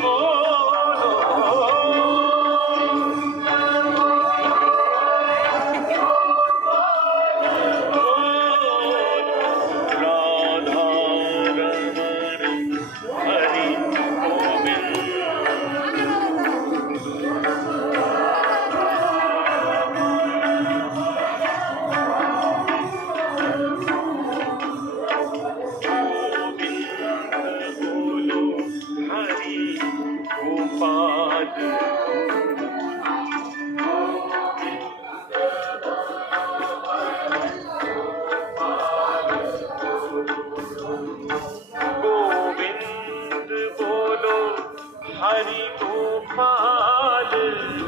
more. Hari Gopal, Hari Gopal, Hari Gopal.